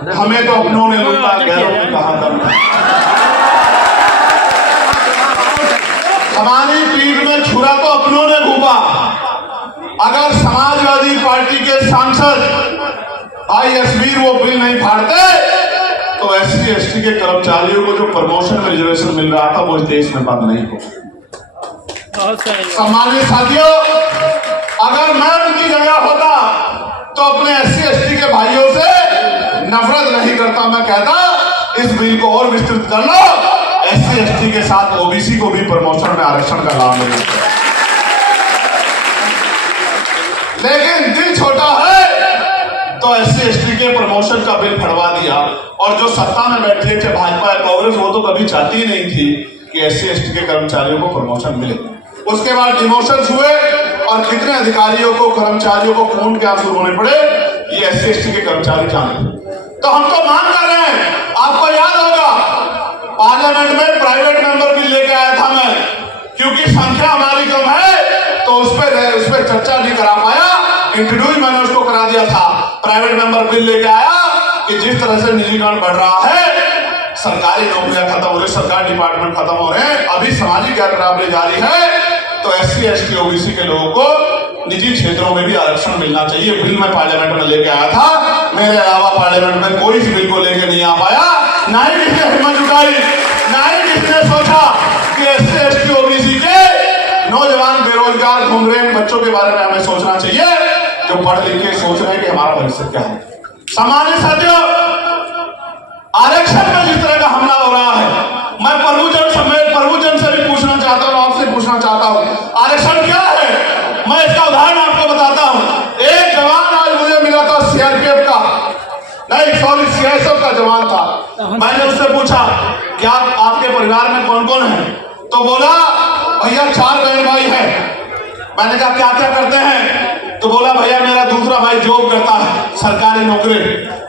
हमें तो अपनों ने लूटा, गैरों में कहा दम। हमारी पीठ में छुरा तो अपनों ने घूमा। अगर समाजवादी पार्टी के सांसद भाई एसवीर वो बिल नहीं फाड़ते तो एससी एसटी के कर्मचारियों को जो प्रमोशन में रिजर्वेशन मिल रहा था वो इस देश में बंद नहीं हो। सम्मानित साथियों, अगर मैं उनकी जगह होता तो अपने एससी एसटी के भाइयों से नफरत नहीं करता, मैं कहता इस बिल को और विस्तृत कर लो, एससी एसटी के साथ ओबीसी को भी प्रमोशन में आरक्षण का लाभ मिलना चाहिए। लेकिन दिल छोटा है तो एससी एसटी के प्रमोशन का बिल फड़वा दिया। और जो सत्ता में बैठी थे भाजपा या कांग्रेस, वो तो कभी चाहती ही नहीं थी कि एससी एसटी के कर्मचारियों को प्रमोशन मिले। उसके बाद डिमोशंस हुए और कितने अधिकारियों को, कर्मचारियों को खून के आंसू रोने पड़े, ये एससी एसटी के कर्मचारी जाने। तो हम तो मांग कर रहे हैं, आपको याद होगा पार्लियामेंट में प्राइवेट मेंबर बिल लेके आया था मैं, क्योंकि संख्या हमारी कम है तो उस पर चर्चा नहीं करा पाया, इंट्रोड्यूस मैंने उसको करा दिया था। प्राइवेट मेंबर बिल लेके आया कि जिस तरह से निजीकरण बढ़ रहा है, सरकारी नौकरियां खत्म हो रही, सरकारी डिपार्टमेंट खत्म हो रहे हैं, अभी सामाजिक गैर बराबरी जारी है, तो एससी एसटी ओबीसी के लोगों को निजी क्षेत्रों में भी आरक्षण मिलना चाहिए। बिल मैं पार्लियामेंट में लेके आया था, मेरे अलावा पार्लियामेंट में कोई इस बिल को लेके नहीं आ पाया, ना ही किसने हिम्मत जुटाई, ना ही किसने सोचा कि एससी एसटी ओबीसी के नौजवान बेरोजगार घूम रहे बच्चों के बारे में हमें सोचना चाहिए, जो पढ़ लिख के सोच रहे हैं कि हमारा भविष्य क्या है। सामान्य साथियों, आरक्षण में जिस तरह का हमला हो रहा है, मैं प्रभुजन से भी पूछना चाहता हूं, आपसे पूछना चाहता हूं, आरक्षण क्या है? मैं इसका उदाहरण आपको बताता हूं। एक जवान आज मुझे मिला था सीआरपीएफ का, नहीं सॉरी सीआईएसएफ का जवान था। मैंने उससे पूछा कि आपके परिवार में कौन कौन है? तो बोला भैया 4 बहन भाई है। मैंने कहा क्या क्या करते हैं? तो बोला भैया मेरा दूसरा भाई जॉब करता है, सरकारी नौकरी,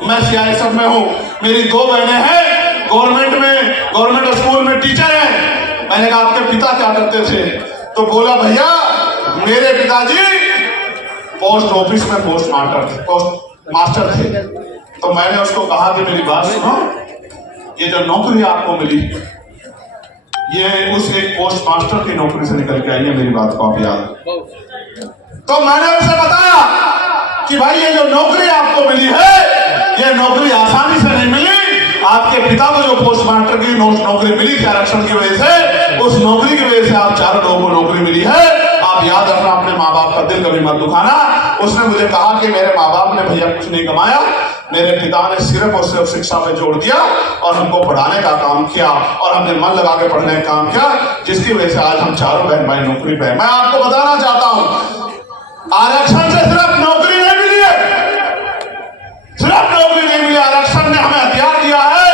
मैं सीआईएसएफ में हूँ, मेरी 2 बहनें हैं गवर्नमेंट स्कूल में टीचर हैं। मैंने कहा आपके पिता क्या करते थे? तो बोला भैया मेरे पिताजी पोस्ट ऑफिस में पोस्ट मास्टर थे। तो मैंने उसको कहा कि मेरी बात सुनो, ये जो नौकरी आपको मिली ये उस एक पोस्ट मास्टर की नौकरी से निकल के आई है, मेरी बात को आप याद। तो मैंने उसे बताया कि भाई ये जो नौकरी आपको मिली है, ये नौकरी आसानी से नहीं मिली, आपके पिता को जो पोस्ट मास्टर की नौकरी मिली थी आरक्षण की वजह से, उस नौकरी की वजह से आप 4 लोगों को नौकरी मिली है। आप याद रखना, अपने माँ बाप का दिल कभी मत दुखाना। उसने मुझे कहा कि मेरे माँ बाप ने भैया कुछ नहीं कमाया, मेरे पिता ने सिर्फ और सिर्फ शिक्षा पे जोड़ दिया और हमको पढ़ाने का काम किया और हमने मन लगा के पढ़ने का काम किया, जिसकी वजह से आज हम 4 बहन भाई नौकरी पे। मैं आपको बताना चाहता हूं, आरक्षण से सिर्फ नौकरी नहीं मिली है, सिर्फ नौकरी नहीं मिली, आरक्षण ने हमें हथियार दिया है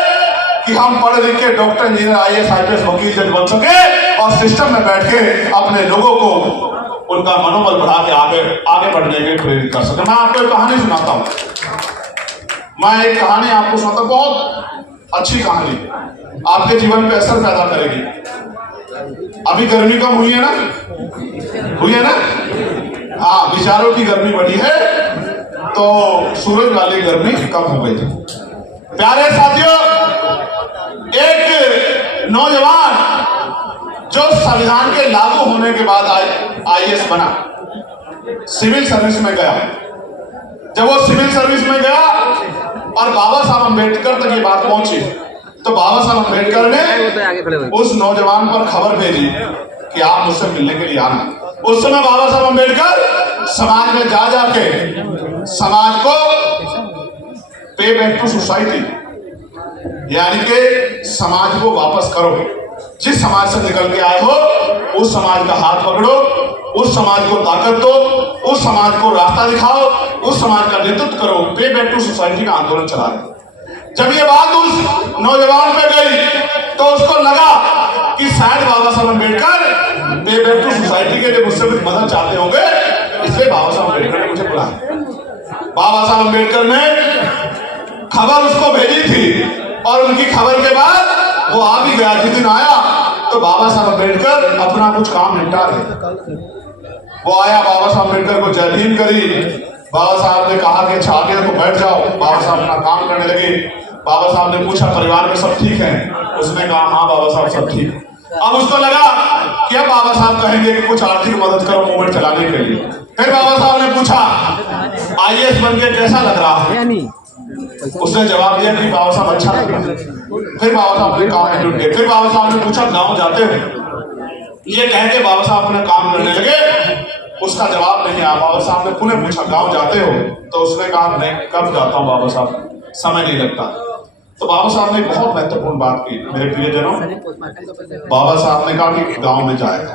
कि हम पढ़ लिख के डॉक्टर, इंजीनियर, आईएएस, आईपीएस, वकील, जज बन सके और सिस्टम में बैठ के अपने लोगों को उनका मनोबल बढ़ा के आगे बढ़ने के लिए प्रेरित कर सके। मैं आपको एक कहानी सुनाता हूं, मैं एक कहानी आपको सुनाता हूं, बहुत अच्छी कहानी, आपके जीवन पे असर पैदा करेगी। अभी गर्मी कम हुई है ना? हाँ, विचारों की गर्मी बढ़ी है तो सूरज वाली गर्मी कम हो गई थी। प्यारे साथियों, एक नौजवान जो संविधान के लागू होने के बाद आईएएस बना, सिविल सर्विस में गया। जब वो सिविल सर्विस में गया और बाबा साहब अम्बेडकर तक ये बात पहुंची, तो बाबा साहब अम्बेडकर ने उस नौजवान पर खबर भेजी कि आप मुझसे मिलने के लिए आना। उस समय बाबा साहब अम्बेडकर समाज में जा जाके समाज को पे बैक टू सोसाइटी, यानी कि समाज को वापस करो, जिस समाज से निकल के आए हो उस समाज का हाथ पकड़ो, उस समाज को ताकत दो, उस समाज को रास्ता दिखाओ, उस समाज का नेतृत्व करो, पे बैक टू सोसाइटी का आंदोलन चला। जब ये बात उस नौजवान पे गई तो उसको लगा कि शायद बाबा साहब अम्बेडकर पे बैक टू सोसाइटी के लिए मुझसे कुछ मदद चाहते होंगे, इसलिए बाबा साहब अम्बेडकर ने मुझे बुलाया। बाबा साहब अम्बेडकर ने खबर उसको भेजी थी और उनकी खबर के बाद वो आ भी गया। जिस दिन आया तो बाबा साहब अम्बेडकर अपना कुछ काम निपटा रहे। वो आया, बाबा साहब अम्बेडकर को जय भीम करी, बाबा साहब ने कहा कि अच्छा आगे तो बैठ जाओ। बाबा साहब अपना काम करने लगे। बाबा साहब ने पूछा परिवार में सब ठीक है? उसने कहा हाँ बाबा साहब सब ठीक है। अब उसको लगा कि अब बाबा साहब कहेंगे कि कुछ आर्थिक मदद करो मूवमेंट चलाने के लिए। फिर बाबा साहब ने पूछा IAS बन के कैसा लग रहा है? उसने जवाब दिया कि बाबा साहब अच्छा लग रहा है। फिर बाबा साहब ने काम में जुट गए। फिर बाबा साहब ने पूछा गाँव जाते हो? ये कह के बाबा साहब अपने काम करने लगे। उसका जवाब नहीं आया। बाबा साहब ने पुनः पूछा गांव जाते हो? तो उसने कहा नहीं, कब जाता हूँ बाबा साहब, समय नहीं लगता। तो बाबा साहब ने बहुत महत्वपूर्ण बात की मेरे प्रियजनों। बाबा साहब ने कहा कि गांव में जाएगा।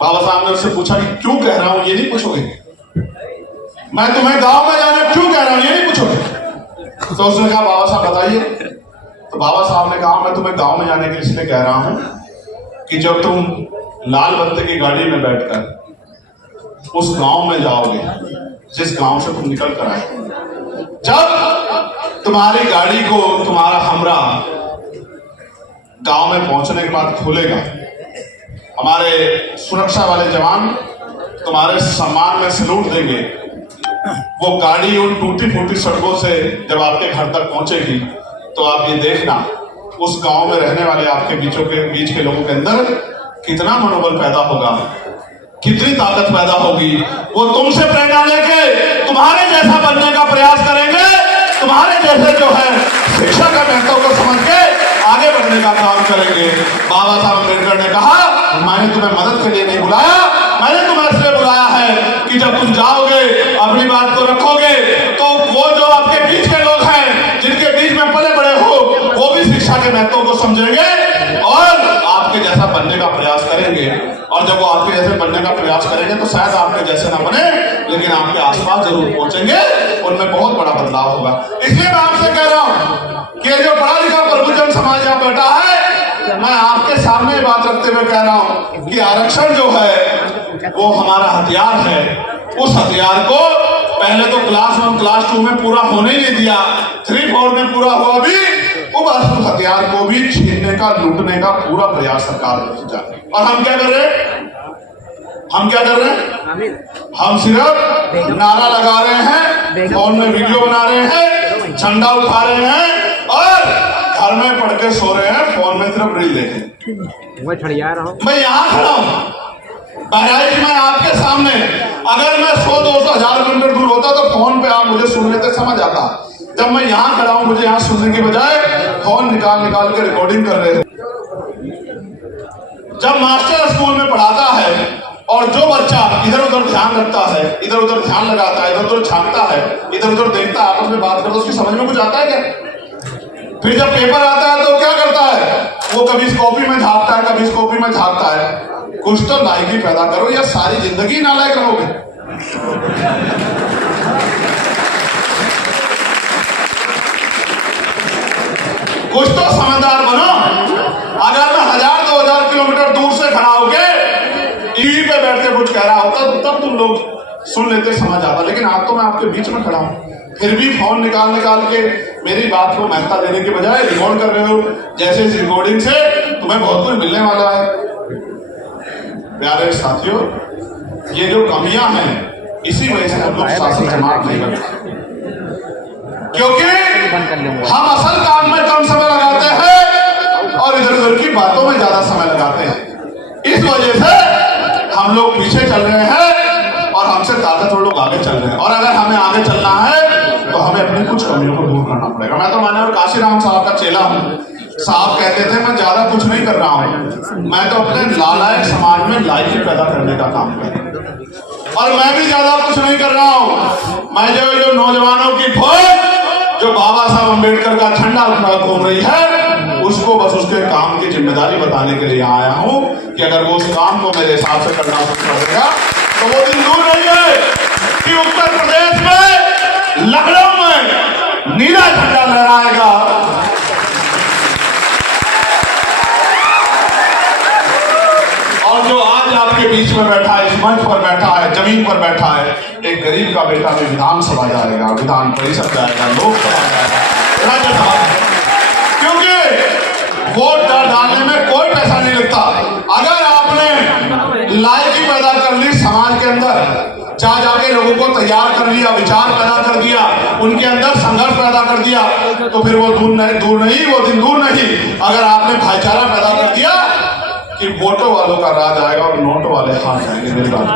बाबा साहब ने उससे पूछा कि क्यों कह रहा हूं, ये नहीं पूछोगे? मैं तुम्हें गांव में जाना क्यों कह रहा हूं, ये नहीं पूछोगे? तो उसने कहा बाबा साहब बताइए। तो बाबा साहब ने कहा मैं तुम्हें गांव में जाने के लिए इसलिए कह रहा हूं कि जब तुम लाल बत्ती की गाड़ी में बैठकर उस गांव में जाओगे जिस गांव से तुम निकल कर आए, जब तुम्हारी गाड़ी को तुम्हारा हमरा गांव में पहुंचने के बाद खोलेगा, हमारे सुरक्षा वाले जवान तुम्हारे सम्मान में सैल्यूट देंगे। वो गाड़ी उन टूटी फूटी सड़कों से जब आपके घर तक पहुंचेगी तो आप ये देखना उस गांव में रहने वाले आपके बीच के लोगों के अंदर कितना मनोबल पैदा होगा, कितनी ताकत पैदा होगी। वो तुमसे प्रेरणा लेके तुम्हारे जैसा बनने का प्रयास करेंगे, तुम्हारे जैसे जो है शिक्षा का महत्व को समझ के आगे बढ़ने का काम करेंगे। बाबा साहब अम्बेडकर ने कहा मैंने तुम्हें मदद के लिए नहीं बुलाया, मैंने तुम्हें इसलिए बुलाया है कि जब तुम जाओगे अपनी बात को रखोगे तो वो जो आपके बीच के लोग हैं जिनके बीच में पले बड़े हो वो भी शिक्षा के महत्व को समझेंगे और आपके जैसा बनने का प्रयास करेंगे। और जब वो आपके जैसे बनने का प्रयास करेंगे तो शायद आपके जैसे ना बने लेकिन आपके आसपास जरूर पहुंचेंगे, उनमें बहुत बड़ा बदलाव होगा। इसलिए मैं आपसे कह रहा हूं कि जो पढ़ा लिखा प्रभुजन समाज यहाँ बैठा है, मैं आपके सामने बात रखते हुए कह रहा हूं कि आरक्षण जो है वो हमारा हथियार है। उस हथियार को पहले तो क्लास 1 क्लास 2 में पूरा होने ही नहीं दिया, 3-4 में पूरा हुआ भी, वो बस हथियार को भी छीनने का लूटने का पूरा प्रयास सरकार कर रही है। और हम क्या कर रहे हैं? हम क्या कर रहे हैं? हम सिर्फ नारा लगा रहे हैं, फोन में वीडियो बना रहे हैं, झंडा उठा रहे हैं और घर में पढ़ के सो रहे हैं, फोन में सिर्फ रील देखे। मैं यहाँ खड़ा हूँ बहराइच में आपके सामने, अगर मैं 100-200 हज़ार किलोमीटर दूर होता तो फोन पे आप मुझे सुन लेते, समझ आता। जब मैं यहाँ खड़ा हूँ मुझे यहाँ सुनने की बजाय फोन निकाल के रिकॉर्डिंग कर रहे हैं। जब मास्टर स्कूल में पढ़ाता है और जो बच्चा इधर उधर ध्यान रखता है, इधर उधर ध्यान लगाता है, इधर उधर झांकता है, इधर उधर देखता है, आपस में बात करता है, उसकी समझ में कुछ आता है क्या? फिर जब पेपर आता है तो क्या करता है? वो कभी इस कॉपी में झांकता है, कभी इस कॉपी में झांकता है। कुछ तो लायकी पैदा करो या सारी जिंदगी नालायक रहोगे। कुछ तो समझदार बनो। अगर मैं 1000-2000 किलोमीटर दूर से खड़ा होके टीवी पे बैठ के कुछ कह रहा होता तो तब तुम लोग सुन लेते, समझ आता। लेकिन आज तो मैं आपके बीच में खड़ा हूं, फिर भी फोन निकाल के मेरी बात को महत्ता देने के बजाय रिकॉर्ड कर रहे हो। जैसे इस रिकॉर्डिंग से तुम्हें बहुत कुछ मिलने वाला है। प्यारे साथियों, ये जो कमियां हैं इसी वजह से हम लोग शासन समाप्त नहीं करते, क्योंकि हम असल काम में कम समय लगाते हैं और इधर उधर की बातों में ज्यादा समय लगाते हैं। इस वजह से हम लोग पीछे चल रहे हैं और हमसे ताकतवर लोग आगे चल रहे हैं। और अगर हमें आगे चलना है तो हमें अपनी कुछ कमियों को दूर करना पड़ेगा। मैं तो माननीय काशीराम साहब का चेला हूँ। साहब कहते थे मैं ज्यादा कुछ नहीं कर रहा हूँ, मैं तो अपने लालायक समाज में लायकी पैदा करने का काम कर रहा हूँ। और मैं भी ज्यादा कुछ नहीं कर रहा हूँ। मैं जो नौजवानों की फौज जो बाबा साहब अम्बेडकर का झंडा उठा घूम रही है, उसको बस उसके काम की जिम्मेदारी बताने के लिए यहाँ आया हूँ कि अगर वो उस काम को मेरे हिसाब से करना शुरू कर देगा तो वो दिन दूर नहीं है कि उत्तर प्रदेश में लखनऊ में नीला झंडा लहराएगा। और जो आज आपके बीच में बैठा है, इस मंच पर बैठा है, जमीन पर बैठा है, एक गरीब का बेटा भी विधानसभा जाएगा, विधान परिषद जाएगा, लोकसभा जाएगा, राज्यसभा। क्योंकि वोट डालने में कोई पैसा नहीं लगता। अगर आपने लायकी पैदा कर ली अंदर जा जाके लोगों को तैयार कर दिया, विचार पैदा कर दिया, उनके अंदर संघर्ष पैदा कर दिया, तो फिर वो वो दिन दूर नहीं अगर आपने भाईचारा पैदा कर दिया कि वोटों वालों का राज आएगा और नोटों वाले हाथ आएंगे। मेरी बात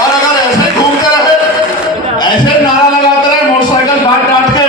और अगर ऐसे घूमते रहे, ऐसे नारा लगाते रहे, मोटरसाइकिल डांट डांट के